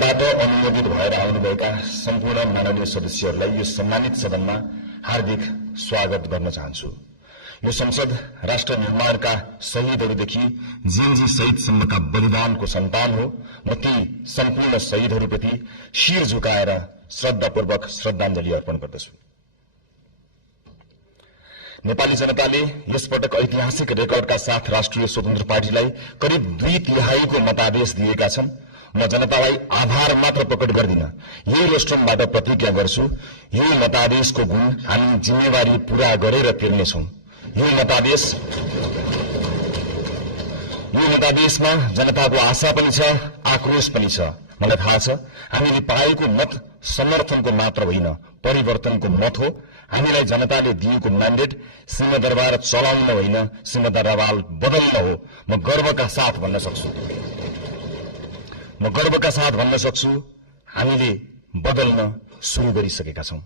जनताबाट अनुमोदित भएर आउनुभएका सम्पूर्ण माननीय सदस्यहरूलाई यो सम्मानित सदनमा हार्दिक स्वागत गर्न चाहन्छु। यो संसद राष्ट्र निर्माणका शहीदहरूदेखि जेएनजी शहीदसम्मका बलिदानको सन्तान हो। म ती सम्पूर्ण शहीदहरूप्रति शिर झुकाएर श्रद्धापूर्वक श्रद्धाञ्जली अर्पण गर्दछु। नेपाली जनताले यसपटक ऐतिहासिक रेकर्डका साथ राष्ट्रिय स्वतन्त्र पार्टीलाई करिब 2/3 मतादेश दिएका छन्। म जनतालाई आभार मात्र प्रकट गर्दिन, यही रोस्ट्रमबाट प्रतिज्ञा गर्छु, यो मतादेशको गुण हामी जिम्मेवारी पूरा गरेर तिर्नेछौं। यो मतादेशमा जनताको आशा पनि छ, आक्रोश पनि छ। मलाई थाहा छ हामीले पाएको मत समर्थनको मात्र होइन, परिवर्तनको मत हो। हामीलाई जनताले दिएको म्यान्डेट सिंहदरबार चलाउन होइन, सिंहदरबार बदल्न हो। म गर्वका साथ भन्न सक्छु हामीले बदल्न सुरु गरिसकेका छौं।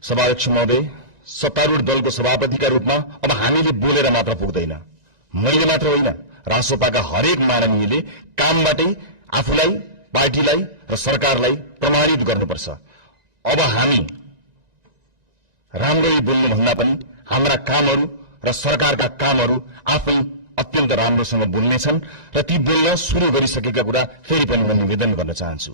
सभाध्यक्ष महोदय, सत्तारूढ दलको सभापतिका रूपमा अब हामीले बोलेर मात्र पुग्दैन। मैले मात्र होइन, रासोपाका हरेक माननीयले कामबाटै आफूलाई, पार्टीलाई र सरकारलाई प्रमाणित गर्नुपर्छ। अब हामी राम्ररी बोल्नुभन्दा पनि हाम्रा कामहरू र सरकारका कामहरू आफै अत्यन्त राम्रोसँग बोल्नेछन् र ती बोल्न सुरु गरिसकेका कुरा फेरि पनि म निवेदन गर्न चाहन्छु।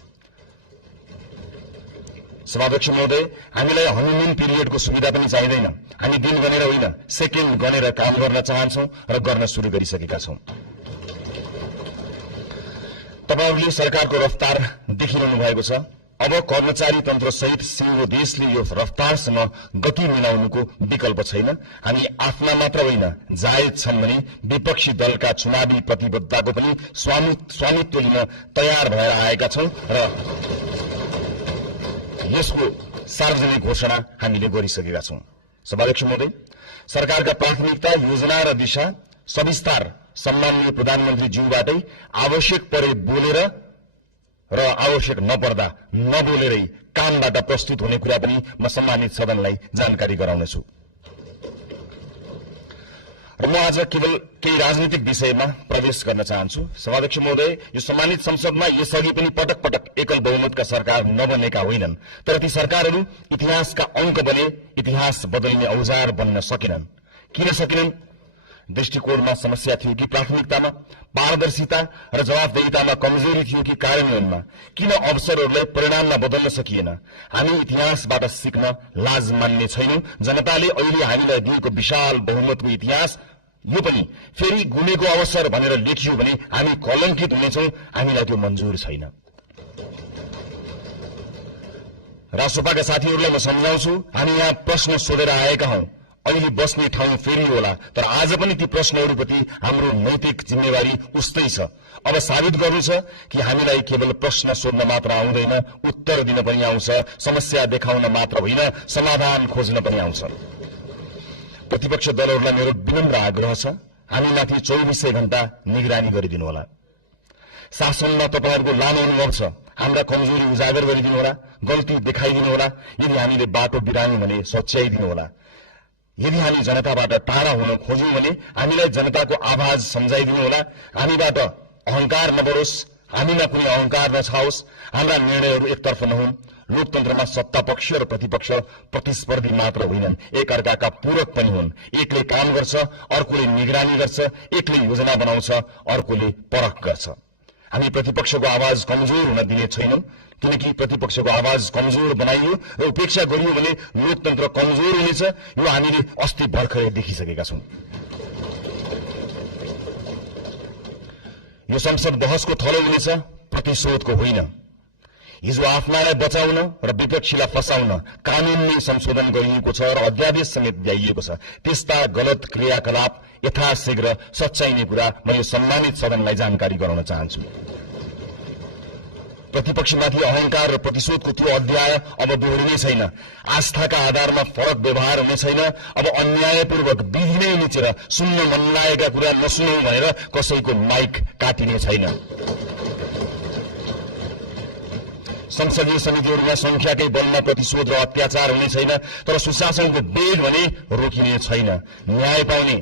सभाध्यक्ष महोदय, हामीलाई हनीमुन पिरियडको सुविधा पनि चाहिँदैन। हामी दिन गनेर होइन, सेकेन्ड गनेर काम गर्न चाहन्छौं र गर्न सुरु गरिसकेका छौं। तपाईहरूले सरकारको रफ्तार देखिरहनु भएको छ। अब कर्मचारी तन्त्र सहित सिंगो देशले यो रफ्तारसँग गति मिलाउनुको विकल्प छैन। हामी आफ्ना मात्र होइन, जायज छन् भने विपक्षी दलका चुनावी प्रतिबद्धताको पनि स्वामित्व लिन तयार भएर आएका छौं र यसको सार्वजनिक घोषणा हामीले गरिसकेका छौं। सभाध्यक्ष महोदय, सरकारका प्राथमिकता, योजना र दिशा सविस्तार सम्माननीय प्रधानमन्त्री ज्यूबाटै आवश्यक परे बोलेर र आवश्यक नपर्दा नबोलेरै कामबाट प्रस्तुत हुने कुरा पनि म सम्मानित सदनलाई जानकारी गराउनेछु। र म आज केवल केही राजनीतिक विषयमा प्रवेश गर्न चाहन्छु। सभाध्यक्ष महोदय, यो सम्मानित संसदमा यसअघि पनि पटक पटक एकल बहुमतका सरकार नबनेका होइनन्, तर ती सरकारहरू इतिहासका अंक बने, इतिहास बदलिने औजार बन्न सकेनन्। किन सकेनन्? दृष्टिकोणमा समस्या थियो कि प्राथमिकतामा, पारदर्शिता र जवाफदेहितामा कमजोरी थियो कि कार्यान्वयनमा? किन अवसरहरूलाई परिणाममा बदल्न सकिएन? हामी इतिहासबाट सिक्न लाज मान्ने छैनौं। जनताले अहिले हामीलाई दिएको विशाल बहुमतको इतिहास यो पनि फेरि गुमेको अवसर भनेर लेखियो भने हामी कलंकित हुनेछौं। हामीलाई त्यो मन्जुर छैन। रासोपाका साथीहरूलाई म सम्झाउँछु, हामी यहाँ प्रश्न सोधेर आएका हौं। अहिले बस्ने ठाउँ फेरि होला, तर आज पनि ती प्रश्नहरूप्रति हाम्रो नैतिक जिम्मेवारी उस्तै छ। अब साबित गर्नु छ कि हामीलाई केवल प्रश्न सोध्न मात्र आउँदैन, उत्तर दिन पनि आउँछ। समस्या देखाउन मात्र होइन, समाधान खोज्न पनि आउँछ। प्रतिपक्ष दलहरूलाई मेरो विनम्र आग्रह छ, हामीमाथि 24 घण्टा निगरानी गरिदिनु होला। शासनमा तपाईहरूको लामो अनुभव छ, हाम्रा कमजोरी उजागर गरिदिनु होला, गल्ती देखाइदिनु होला। यदि हामीले बाटो बिरायौं भने सच्याइदिनु होला। यदि हामी जनताबाट टाढा हुन खोज्यौं भने हामीलाई जनताको आवाज सम्झाइदिनु होला। हामीबाट अहंकार नबढोस्, हामीमा कुनै अहंकार नछाओस्, हाम्रा निर्णयहरू एकतर्फ नहुन्। लोकतन्त्रमा सत्ता पक्ष र प्रतिपक्ष प्रतिस्पर्धी मात्र होइनन्, एक अर्काका पूरक पनि हुन्। एकले काम गर्छ, अर्कोले निगरानी गर्छ, एकले योजना बनाउँछ, अर्कोले परख गर्छ। हामी प्रतिपक्षको आवाज कमजोर हुन दिने छैनौं, किनकि प्रतिपक्षको आवाज कमजोर बनाइयो र उपेक्षा गरियो भने लोकतन्त्र कमजोर हुनेछ। यो हामीले अस्ति भर्खरै देखिसकेका छौं। यो संसद बहसको थलो हुनेछ, प्रतिशोधको होइन। हिजो आफ्नालाई बचाउन र विपक्षीलाई फसाउन कानून नै संशोधन गरिएको छ र अध्यादेश समेत ल्याइएको छ। त्यस्ता गलत क्रियाकलाप यथाशीघ्र सच्याइने कुरा म यो सम्मानित सदनलाई जानकारी गराउन चाहन्छु। प्रतिपक्षमाथि अहंकार र प्रतिशोधको त्यो अध्याय अब दोहोरिने छैन। आस्थाका आधारमा फरक व्यवहार हुने छैन। अब अन्यायपूर्वक विधि नै निचेर सुन्न मन लागेका कुरा नसुनौ भनेर कसैको माइक काटिने छैन। संसदीय समितिहरूमा संख्याकै बलमा प्रतिशोध र अत्याचार हुने छैन, तर सुशासनको वेग भने रोकिने छैन। न्याय पाउने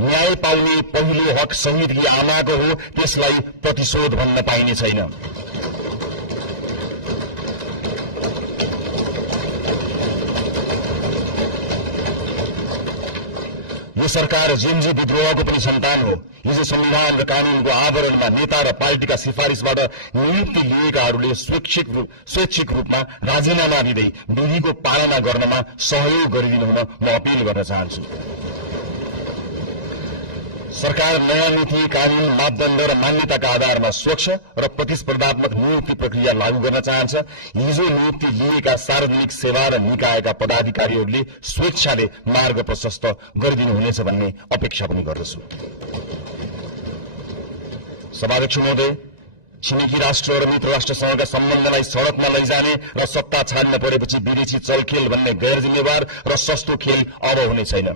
न्याय पाउने पहिलो हक शहीद आमाको हो, त्यसलाई प्रतिशोध भन्न पाइने छैन। यो सरकार जेएनजी विद्रोहको पनि सन्तान हो। हिजो संविधान र कानूनको आवरणमा नेता र पार्टीका सिफारिसबाट नियुक्ति लिएकाहरूले स्वैच्छिक रूपमा राजीनामा दिँदै विधिको पालना गर्नमा सहयोग गरिदिनु हुन म अपील गर्न चाहन्छु। सरकार नयाँ नीति, कानून, मापदण्ड र मान्यताका आधारमा स्वच्छ र प्रतिस्पर्धात्मक नियुक्ति प्रक्रिया लागू गर्न चाहन्छ। हिजो नियुक्ति लिएका सार्वजनिक सेवा र निकायका पदाधिकारीहरूले स्वेच्छाले मार्ग प्रशस्त गरिदिनुहुनेछ भन्ने अपेक्षा पनि गर्दछु। सभाध्यक्ष महोदय, छिमेकी राष्ट्र र मित्र राष्ट्रसँगका सम्बन्धलाई सडकमा लैजाने र सत्ता छाड्न परेपछि विदेशी चलखेल भन्ने गैर जिम्मेवार र सस्तो खेल अब हुने छैन।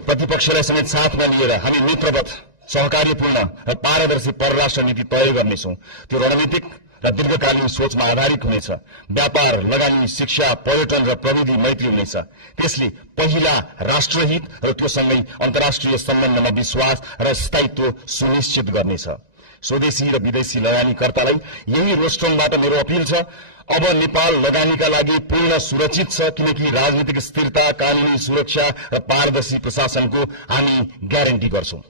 प्रतिपक्षलाई समेत साथमा लिएर हामी मित्रवत, सहकारीपूर्ण र पारदर्शी परराष्ट्र नीति तय गर्नेछौँ। त्यो रणनीतिक र दीर्घकालीन सोचमा आधारित हुनेछ। व्यापार, लगानी, शिक्षा, पर्यटन र प्रविधि मैत्री हुनेछ। त्यसले पहिला राष्ट्रहित र त्योसँगै अन्तर्राष्ट्रिय सम्बन्धमा विश्वास र स्थायित्व सुनिश्चित गर्नेछ। स्वदेशी र विदेशी लगानीकर्तालाई यही रोस्टरबाट मेरो अपील छ, अब नेपाल लगानीका लागि पूर्ण सुरक्षित छ, किनकि राजनीतिक स्थिरता, कानूनी सुरक्षा र पारदर्शी प्रशासनको हामी ग्यारेन्टी गर्छौं।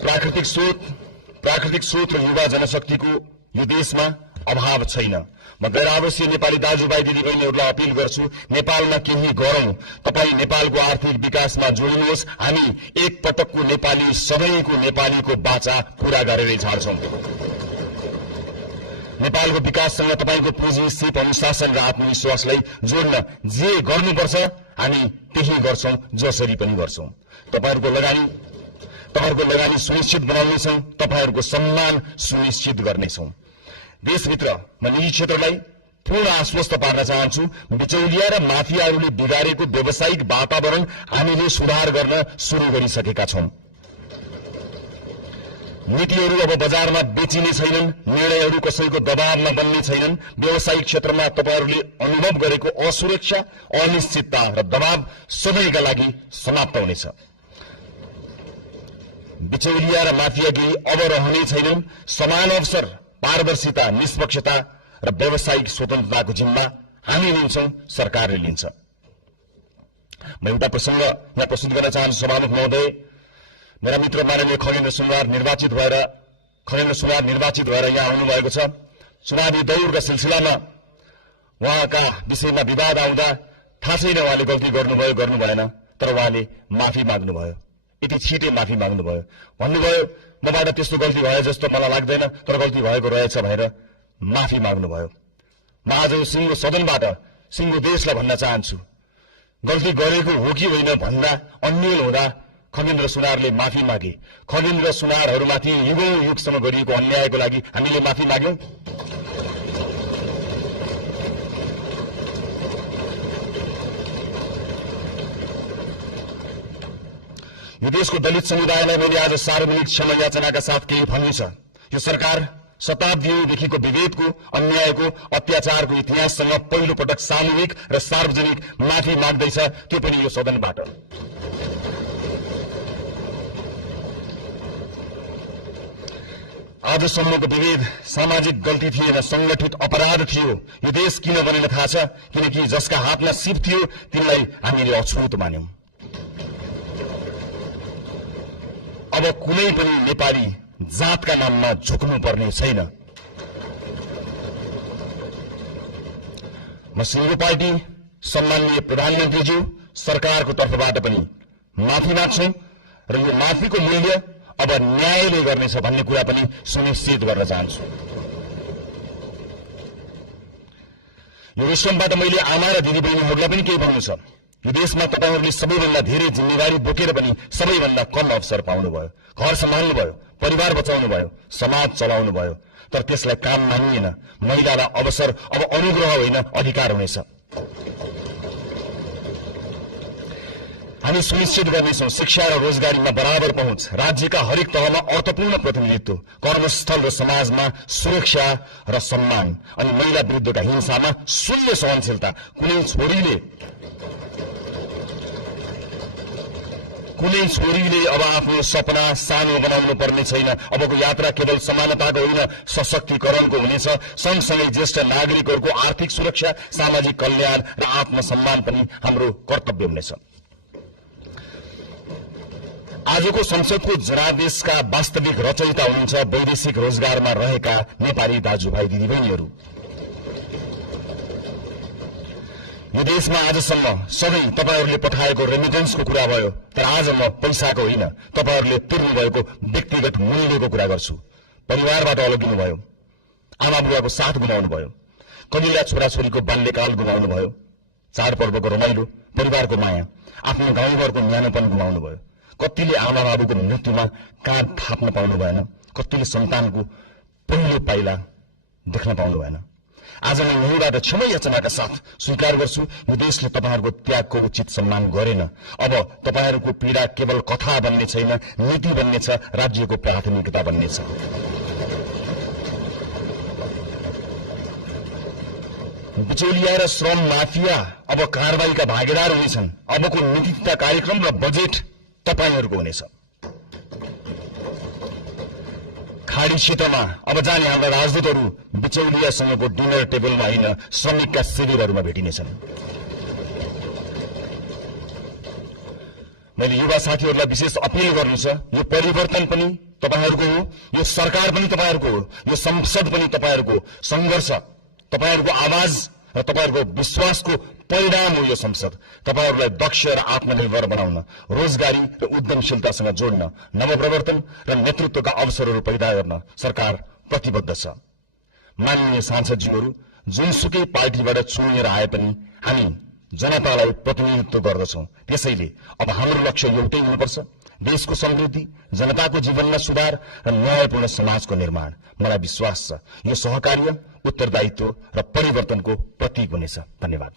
प्राकृतिक स्रोत र युवा जनशक्तिको यो देशमा अभाव छैन। म गैर आवासीय नेपाली दाजुभाइ दिदीबहिनीहरूलाई अपील गर्छु, नेपालमा केही गरौं। तपाईँ नेपालको आर्थिक विकासमा जोडिनुहोस्। हामी एक पटकको नेपाली, सबैको नेपालीको बाचा पूरा गरेरै छाड्छौं। नेपालको विकाससँग तपाईको पुँजी, सिप, अनुशासन र आत्मविश्वासलाई जोड्न जे गर्नुपर्छ हामी त्यही गर्छौं, जसरी पनि गर्छौं। तपाईहरुको लगानी सुनिश्चित बनाउनेछौं, तपाईहरुको सम्मान सुनिश्चित गर्नेछौं। देशभित्र म निजी क्षेत्रलाई पूर्ण आश्वस्त पार्न चाहन्छु, बिचौलिया र माफियाहरूले बिगारेको व्यावसायिक वातावरण हामीले सुधार गर्न सुरु गरिसकेका छौं। नीतिहरू अब बजारमा बेचिने छैनन्, निर्णयहरू कसैको दबावमा बन्ने छैनन्। व्यावसायिक क्षेत्रमा तपाईहरुले अनुभव गरेको असुरक्षा, अनिश्चितता र दबाव सधैँका लागि समाप्त हुनेछ। बिचौलिया र माफियागिरी अब रहने छैनन्। समान अवसर, पारदर्शिता, निष्पक्षता र व्यावसायिक स्वतन्त्रताको जिम्मा हामी लिन्छौं, सरकारले लिन्छ। म एउटा प्रसंग यहाँ प्रस्तुत गर्न चाहन्छु। सभामुख महोदय, मेरा मित्र माननीय खगेन्द्र सुनवार निर्वाचित भएर यहाँ आउनुभएको छ। चुनावी दौडका सिलसिलामा उहाँका विषयमा विवाद आउँदा थाहा छैन उहाँले गल्ती गर्नुभयो गर्नु भएन, तर उहाँले माफी माग्नुभयो। यति छिटै माफी माग्नुभयो, भन्नुभयो मबाट त्यस्तो गल्ती भयो जस्तो मलाई लाग्दैन, तर गल्ती भएको रहेछ भनेर माफी माग्नुभयो। म आज यो सिङ्गो सदनबाट सिङ्गो देशलाई भन्न चाहन्छु, गल्ती गरेको हो कि होइन भन्दा अन्यल हुँदा खगेन्द्र सुनारले माफी मागे। खगेन्द्र सुनारहरूमाथि युगौं युगसम्म गरिएको अन्यायको लागि हामीले माफी माग्यौं। यो देशको दलित समुदायलाई मैले आज सार्वजनिक क्षमा याचनाका साथ केही भन्नु छ। यो सरकार शताब्दीदेखिको विभेदको, अन्यायको, अत्याचारको इतिहाससँग पहिलो पटक सामूहिक र सार्वजनिक माफी माग्दैछ, त्यो पनि यो सदनबाट। आजसम्मको विभेद सामाजिक गल्ती थिएन, संगठित अपराध थियो। यो देश किन बनेन थाहा छ? किनकि जसका हातमा सिप थियो तिनलाई हामीले अछुत मान्यौं। अब कुनै पनि नेपाली जातका नाममा झुक्नु पर्ने छैन। म सिङ्गो पार्टी, सम्माननीय प्रधानमन्त्रीज्यू, सरकारको तर्फबाट पनि माफी माग्छौं र यो माफीको मूल्य अब न्यायले गर्नेछ भन्ने कुरा पनि सुनिश्चित गर्न चाहन्छु। यो विषयबाट मैले आमा र दिदीबहिनीहरूलाई पनि केही भन्नु छ। यो देशमा तपाईहरुले सबैभन्दा धेरै जिम्मेवारी बोकेर पनि सबैभन्दा कम अवसर पाउनुभयो। घर सम्हाल्नुभयो, परिवार बचाउनुभयो, समाज चलाउनुभयो, तर त्यसलाई काम मानिएन। महिलालाई अवसर अब अनुग्रह होइन, अधिकार हुनेछ। हामी सुनिश्चित गर्नेछौं शिक्षा र रोजगारीमा बराबर पहुँच, राज्यका हरेक तहमा अर्थपूर्ण प्रतिनिधित्व, कर्मस्थल र समाजमा सुरक्षा र सम्मान, अनि महिला विरुद्धका हिंसामा शून्य सहनशीलता। कुनै छोरीले अब आफ्नो सपना सानो बनाउनु पर्ने छैन। अबको यात्रा केवल समानताको होइन, सशक्तिकरणको हुनेछ। सँगसँगै ज्येष्ठ नागरिकहरूको आर्थिक सुरक्षा, सामाजिक कल्याण र आत्मसम्मान पनि हाम्रो कर्तव्य हुनेछ। आजको संसदको जनादेशका वास्तविक रचयिता हुनुहुन्छ वैदेशिक रोजगारमा रहेका नेपाली दाजुभाइ दिदीबहिनीहरू। यो देशमा आजसम्म सधैँ तपाईहरूले पठाएको रेमिटेन्सको कुरा भयो, तर आज म पैसाको होइन, तपाईहरूले तिर्नु भएको व्यक्तिगत मूल्यको कुरा गर्छु। परिवारबाट अलगिनु भयो, आमा बुवाको साथ गुमाउनु भयो, कलिला छोराछोरीको बाल्यकाल गुमाउनु भयो, चाडपर्वको रमाइलो, परिवारको माया, आफ्नो गाउँघरको न्यानोपन गुमाउनु भयो। कतिले आमा बाबुको मृत्युमा काँध थाप्न पाउनु भएन, कतिले सन्तानको पहिलो पाइला देख्न पाउनु भएन। आज म यहीँबाट क्षमा याचनाका साथ स्वीकार गर्छु, यो देशले तपाईहरूको त्यागको उचित सम्मान गरेन। अब तपाईहरूको पीडा केवल कथा बन्ने छैन, नीति बन्नेछ, राज्यको प्राथमिकता बन्नेछ। बिचौलिया र श्रम माफिया अब कारबाहीका भागीदार हुनेछन्। अबको नीति तथा कार्यक्रम र बजेट तपाईहरूको हुनेछ। खाडी क्षेत्रमा अब जाने हाम्रा राजदूतहरू बिचौलियासँगको डिनर टेबलमा होइन, श्रमिकका शिविरहरूमा भेटिनेछन्। मैले युवा साथीहरूलाई विशेष अपील गर्नु छ, यो परिवर्तन पनि तपाईहरूको हो, यो सरकार पनि तपाईहरूको हो, यो संसद पनि तपाईहरूको संघर्ष, तपाईहरूको आवाज र तपाईहरूको विश्वासको परिणाम हो यो संसद। तपाईहरूलाई दक्ष र आत्मनिर्भर बनाउन, रोजगारी र उद्यमशीलतासँग जोड्न, नवप्रवर्तन र नेतृत्वका अवसरहरू पैदा गर्न सरकार प्रतिबद्ध छ। माननीय सांसदज्यूहरू, जुनसुकै पार्टीबाट चुनिएर आए पनि हामी जनतालाई प्रतिनिधित्व गर्दछौं। त्यसैले अब हाम्रो लक्ष्य एउटै हुनुपर्छ, देशको समृद्धि, जनताको जीवनमा सुधार र न्यायपूर्ण समाजको निर्माण। मलाई विश्वास छ यो सहकार्य, उत्तरदायित्व र परिवर्तनको प्रतीक हुनेछ। धन्यवाद।